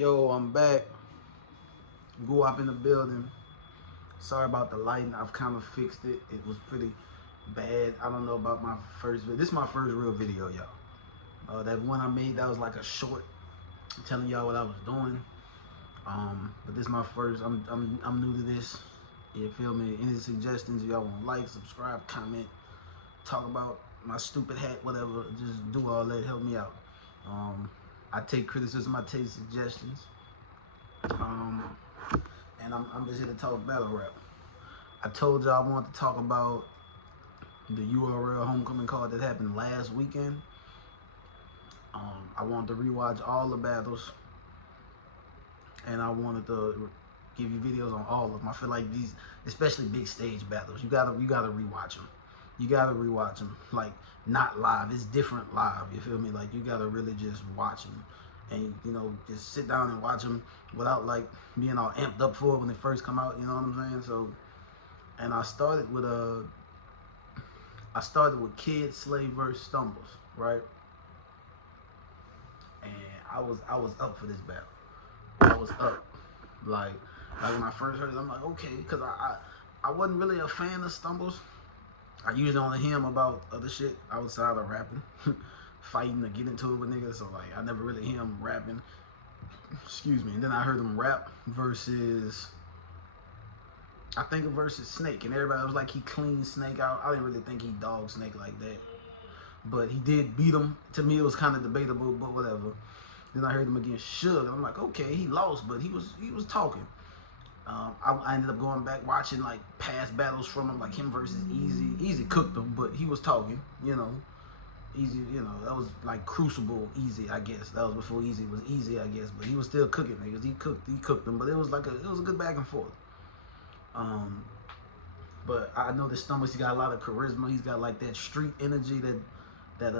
Yo, I'm back. Go up in the building. Sorry about the lighting. I've kind of fixed it. It was pretty bad. I don't know about my first video. This is my first real video, y'all. That one I made, that was like a short telling y'all what I was doing. But this is my first. I'm new to this. You feel me? Any suggestions y'all want to like, subscribe, comment, talk about my stupid hat, whatever. Just do all that. Help me out. I take criticism. I take suggestions. And I'm just here to talk battle rap. I told y'all I wanted to talk about the URL homecoming card that happened last weekend. I wanted to rewatch all the battles, and I wanted to give you videos on all of them. I feel like these, especially big stage battles, you gotta rewatch them. You gotta rewatch them, like not live. It's different live. You feel me? Like you gotta really just watch them, and just sit down and watch them without like being all amped up for it when they first come out. You know what I'm saying? So, and I started with Kid Slade versus Stumbles, right? And I was up for this battle. I was up, like when I first heard it, I'm like, okay, because I wasn't really a fan of Stumbles. I usually only hear him about other shit outside of rapping, fighting to get into it with niggas. So like, I never really hear him rapping. Excuse me. And then I heard him rap versus Snake, and everybody was like he cleaned Snake out. I didn't really think he dogged Snake like that, but he did beat him. To me, it was kind of debatable, but whatever. Then I heard him against Suge, and I'm like, okay, he lost, but he was talking. I ended up going back watching like past battles from him, like him versus Easy. Easy cooked him, but he was talking. Easy, that was like Crucible Easy, I guess. That was before Easy was Easy, I guess. But he was still cooking niggas. He cooked them, but it was a good back and forth. But I know that Stumbles, he got a lot of charisma. He's got like that street energy, that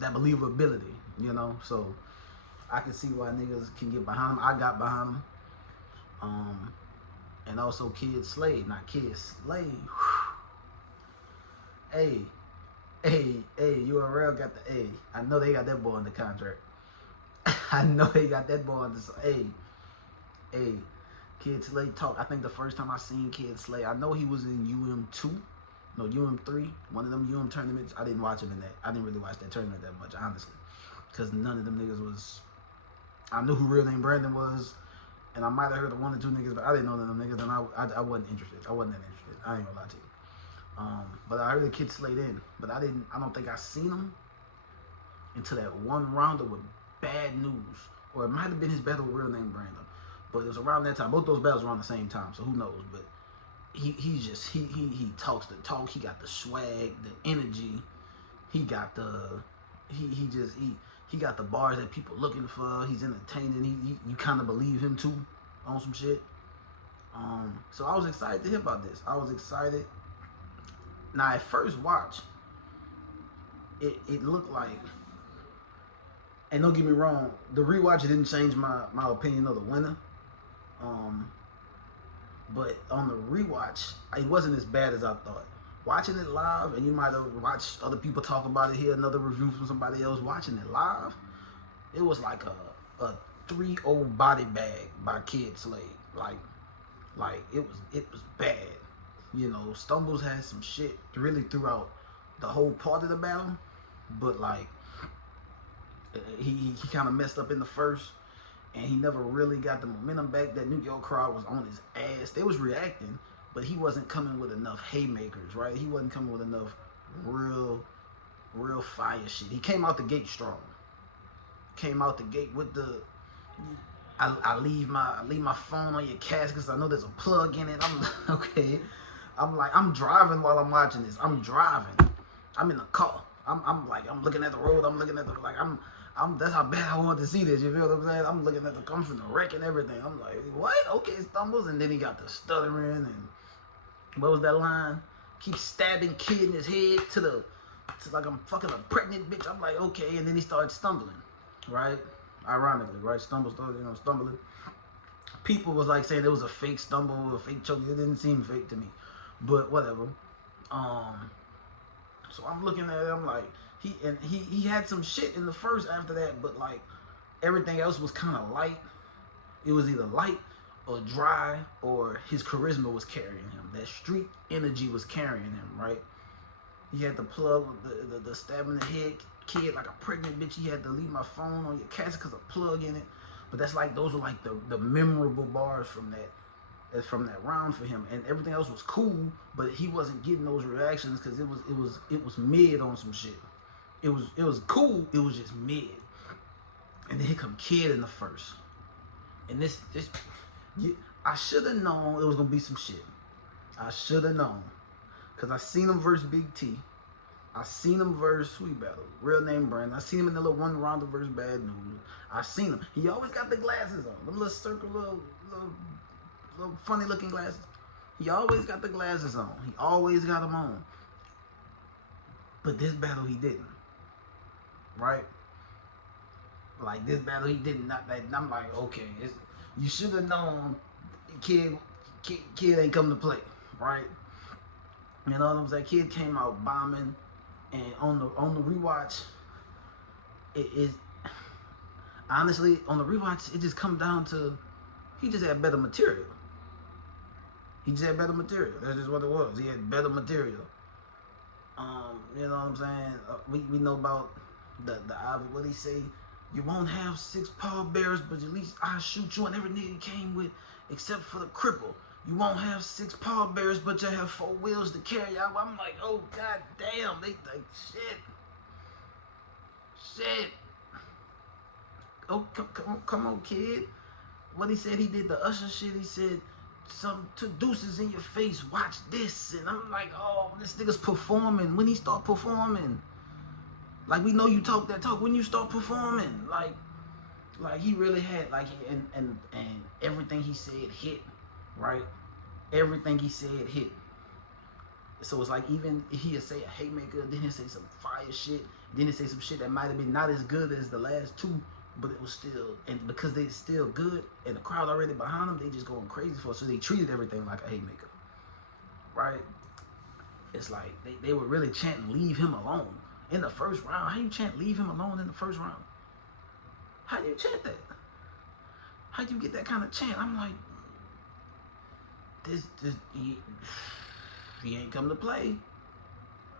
believability, So I can see why niggas can get behind him. I got behind him. And also Kid Slade, not Kid Slade. Hey, URL got the A. I know they got that boy in the contract. I know they got that boy in the hey. Kid Slade talk. I think the first time I seen Kid Slade, I know he was in UM3, one of them tournaments. I didn't watch him in that. I didn't really watch that tournament that much, honestly, because none of them niggas was. I knew who Real Name Brandon was, and I might have heard of one or two niggas, but I didn't know none of them niggas, and I wasn't interested. I wasn't that interested. I ain't gonna lie to you. But I heard the Kid Slade in, but I don't think I seen him until that one rounder with Bad News, or it might have been his battle with Real Name Brandon. But it was around that time. Both those battles were around the same time, so who knows? But he talks the talk. He got the swag, the energy. He got the he got the bars that people looking for. He's entertaining. You kind of believe him too on some shit. So I was excited to hear about this. I was excited. Now at first watch, it looked like, and don't get me wrong, the rewatch didn't change my opinion of the winner. But on the rewatch, it wasn't as bad as I thought. Watching it live, and you might have watched other people talk about it here, another review from somebody else. Watching it live, it was like a 3-0 body bag by Kid Slade. Like it was bad. Stumbles had some shit really throughout the whole part of the battle, but like he kind of messed up in the first. And he never really got the momentum back. That New York crowd was on his ass. They was reacting, but he wasn't coming with enough haymakers, right? He wasn't coming with enough real fire shit. He came out the gate strong. Came out the gate with the, I leave my phone on your casket because I know there's a plug in it. I'm okay. I'm driving while I'm watching this. I'm driving. I'm in the car. I'm looking at the road. I'm looking at that's how bad I want to see this. You feel what I'm saying? I'm looking at I'm from the wreck and everything. I'm like, what? Okay, Stumbles, and then he got the stuttering, and what was that line? Keep stabbing kid in his head to like I'm fucking a pregnant bitch. I'm like, okay, and then he started stumbling, right? Ironically, right? Started, stumbling. People was like saying it was a fake stumble, a fake choke. It didn't seem fake to me, but whatever. So I'm looking at it. I'm like, he had some shit in the first after that, but like Everything else was kind of light. It was either light or dry, or his charisma was carrying him. That street energy was carrying him, right? He had the plug, the stab in the head kid like a pregnant bitch. He had to leave my phone on your casket because a plug in it. But that's like, those are like the memorable bars from that round for him. And everything else was cool, but he wasn't getting those reactions because it was mid on some shit. It was cool, it was just mid. And then here come Kid in the first. And I should have known it was gonna be some shit. I should have known. Cause I seen him versus Big T. I seen him versus Sweet Battle, Real Name Brand. I seen him in the little one rounder versus Bad News. I seen him. He always got the glasses on. Them little circle, little funny looking glasses. He always got the glasses on. He always got them on. But this battle he didn't. Right? Like this battle he did not. I'm like, okay, you should have known. Kid ain't come to play, right? You know what I'm saying? Kid came out bombing, and on the rewatch, it is honestly on the rewatch. It just comes down to he just had better material. He just had better material. That's just what it was. He had better material. You know what I'm saying? We know about the what he say. You won't have 6 pallbearers, but at least I'll shoot you and every nigga came with, except for the cripple. You won't have 6 pallbearers, but you'll have 4 wheels to carry out. I'm like, oh, god damn. They like, shit. Oh, come on, kid. What he said, he did the Usher shit. He said, some 2 deuces in your face, watch this. And I'm like, oh, this nigga's performing. When he start performing? Like, we know you talk that talk when you start performing. Like he really had, like, and everything he said hit, right? Everything he said hit. So it's like, even if he'd say a haymaker, then he'd say some fire shit, then he'd say some shit that might have been not as good as the last 2, but it was still, and because they're still good, and the crowd already behind them, they just going crazy for it, so they treated everything like a haymaker, right? It's like, they were really chanting, leave him alone. In the first round, how you chant leave him alone in the first round? How do you chant that? How do you get that kind of chant? I'm like, he ain't come to play.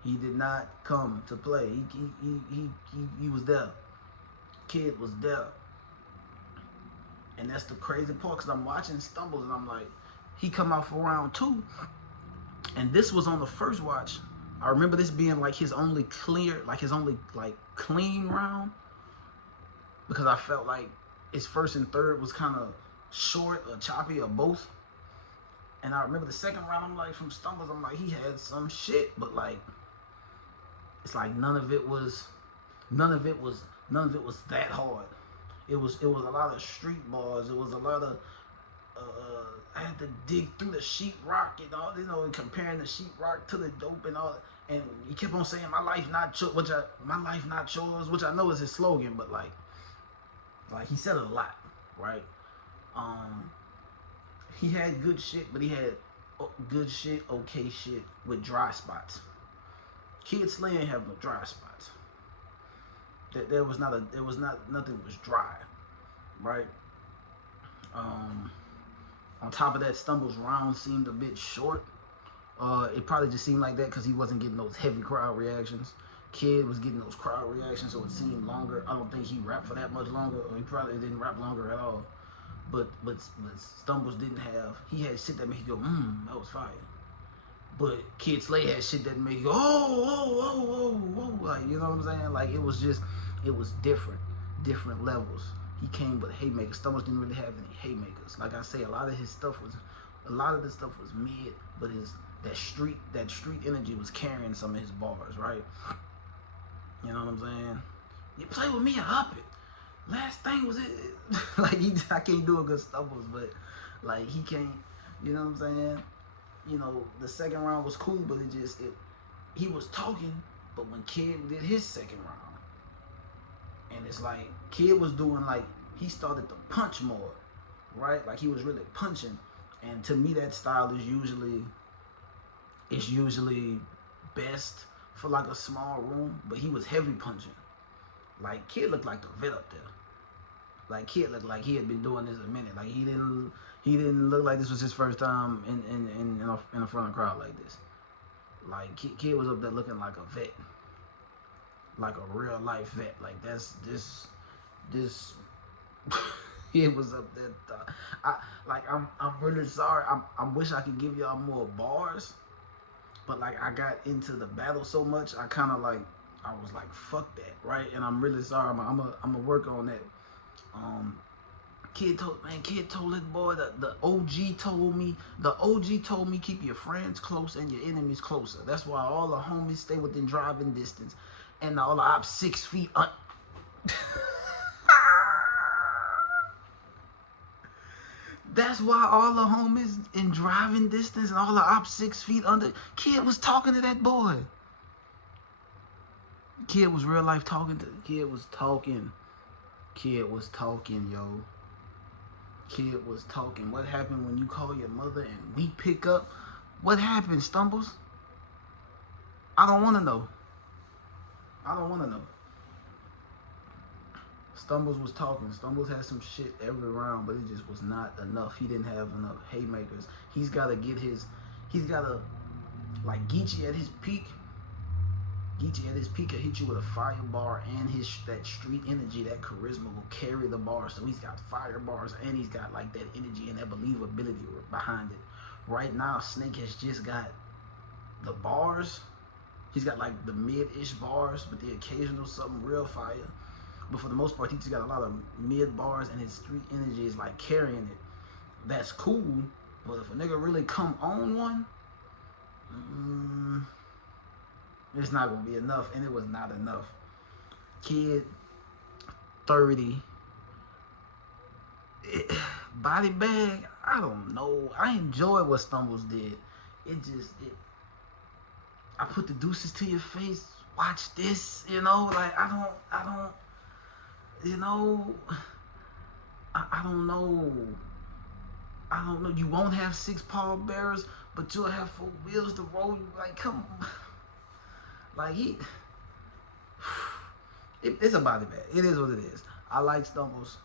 He did not come to play. He was there. Kid was there. And that's the crazy part, because I'm watching Stumbles and I'm like, he come out for round 2. And this was on the first watch. I remember this being like his only clean round, because I felt like his first and third was kind of short or choppy or both. And I remember the second round, I'm like, from Stumbles, I'm like, he had some shit, but like, it's like none of it was that hard. It was a lot of street bars. It was a lot of I had to dig through the sheetrock and all, and comparing the sheetrock to the dope and all. And he kept on saying, my life not yours, which I know is his slogan, but like he said it a lot, right? He had good shit, but he had good shit, okay shit with dry spots. Kid Slade ain't have no dry spots. Nothing was dry, right? On top of that, Stumbles' round seemed a bit short. It probably just seemed like that because he wasn't getting those heavy crowd reactions. Kid was getting those crowd reactions, so it seemed longer. I don't think he rapped for that much longer, or he probably didn't rap longer at all. But Stumbles didn't have. He had shit that made you go, that was fire. But Kid Slade had shit that made you go, oh, like, you know what I'm saying? Like, it was different levels. He came with haymakers. Stumbles didn't really have any haymakers. Like I say, a lot of this stuff was mid, but that street energy was carrying some of his bars, right? You know what I'm saying? You play with me, I up it. Last thing was it. Like, I can't do a good Stumbles, but like, he can't. You know what I'm saying? The second round was cool, but he was talking. But when Kid did his second round, and it's like, Kid was doing, like, he started to punch more, right? Like, he was really punching. And to me, that style is usually best for like a small room, but he was heavy punching. Like, Kid looked like the vet up there. Like kid looked like he had been doing this a minute. Like he didn't look like this was his first time in a front of a crowd like this. Like kid was up there looking like a vet, like a real life vet. Like that's this he was up there. I'm really sorry. I wish I could give y'all more bars, but like I got into the battle so much, I kind of like I was like fuck that, right? And I'm really sorry. I'm gonna work on that. Kid told that boy that the OG told me keep your friends close and your enemies closer. That's why all the homies stay within driving distance, and all the ops 6 feet. That's why all the homies in driving distance and all the ops 6 feet under. Kid was talking to that boy. Kid was real life talking to. Kid was talking, yo. Kid was talking. What happened when you call your mother and we pick up? What happened, Stumbles? I don't want to know. Stumbles was talking. Stumbles had some shit every round, but it just was not enough. He didn't have enough haymakers. He's got to, like Geechee at his peak. Geechee at his peak will hit you with a fire bar, and that street energy, that charisma will carry the bar. So he's got fire bars, and he's got like that energy and that believability behind it. Right now, Snake has just got the bars. He's got like the mid-ish bars, with the occasional something real fire. But for the most part, he just got a lot of mid bars, and his street energy is like carrying it. That's cool, but if a nigga really come on one, it's not gonna be enough, and it was not enough. Kid, 30, body bag. I don't know. I enjoy what Stumbles did. I put the deuces to your face. Watch this, Like I don't. I don't know. You won't have 6 pallbearers, but you'll have 4 wheels to roll you. Like, come on. Like, it's a body bag. It is what it is. I like Stumbles.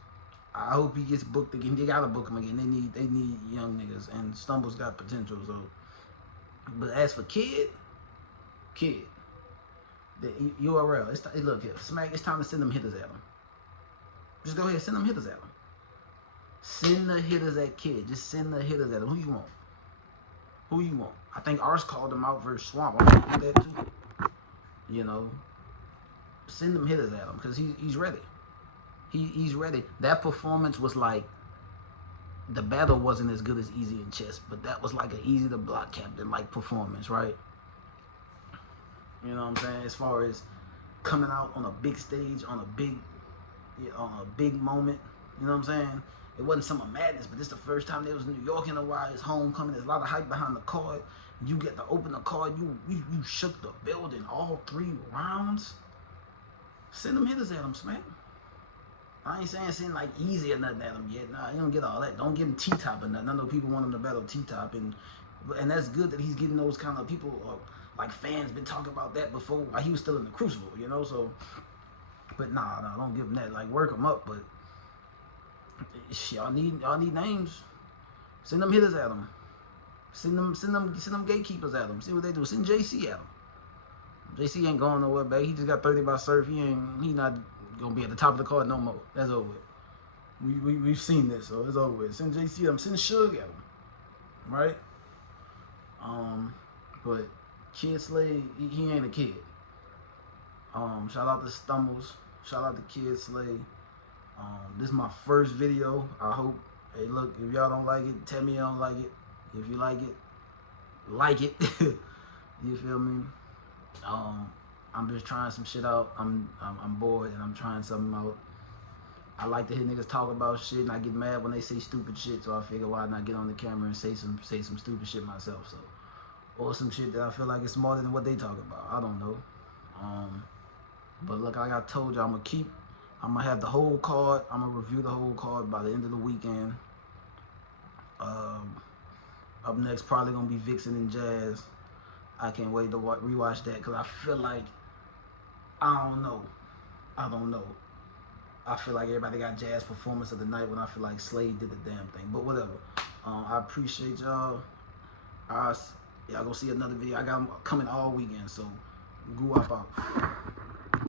I hope he gets booked again. They gotta book him again. They need young niggas, and Stumbles got potential. So, but as for Kid, the URL. Look here, Smack. It's time to send them hitters at him. Just go ahead, send them hitters at him. Send the hitters at Kid. Just send the hitters at him. Who you want? I think Ars called him out versus Swamp. I'm gonna do that too. Send them hitters at him because he's ready. He's ready. That performance was like, the battle wasn't as good as Easy and Chess, but that was like an easy to block captain like performance, right? You know what I'm saying? As far as coming out on a big stage, on a big moment, you know what I'm saying? It wasn't Summer Madness, but this is the first time they was in New York in a while. It's homecoming. There's a lot of hype behind the card. You get to open the card. You shook the building all 3 rounds. Send them hitters at him, Smack. I ain't saying send like Easy or nothing at him yet. Nah, you don't get all that. Don't give him T-Top or nothing. I know people want him to battle T-Top, and that's good that he's getting those kind of people, like fans been talking about that before while he was still in the Crucible, so. But nah, don't give him that. Like, work him up, but y'all need names. Send them hitters at him. Send them gatekeepers at him. See what they do. Send JC at him. JC ain't going nowhere, babe. He just got 30 by Surf. He not gonna be at the top of the card no more. That's over with. We've seen this, so it's over with. Send JC at him. Send Suge at him. Right? But Kid Slade, he ain't a kid. Shout out to Stumbles. Shout out to Kid Slade. This is my first video. I hope. Hey, look, if y'all don't like it, tell me you don't like it. If you like it. You feel me? I'm just trying some shit out. I'm bored and I'm trying something out. I like to hear niggas talk about shit, and I get mad when they say stupid shit. So I figure why not get on the camera and say some stupid shit myself. So, or some shit that I feel like is smarter than what they talk about. I don't know. But look, like I told you, I'm gonna have the whole card. I'm gonna review the whole card by the end of the weekend. Up next, probably gonna be Vixen and Jazz. I can't wait to rewatch that because I feel like I don't know. I feel like everybody got Jazz performance of the night when I feel like Slade did the damn thing. But whatever. I appreciate y'all. Y'all go see another video. I got them coming all weekend, so go up out.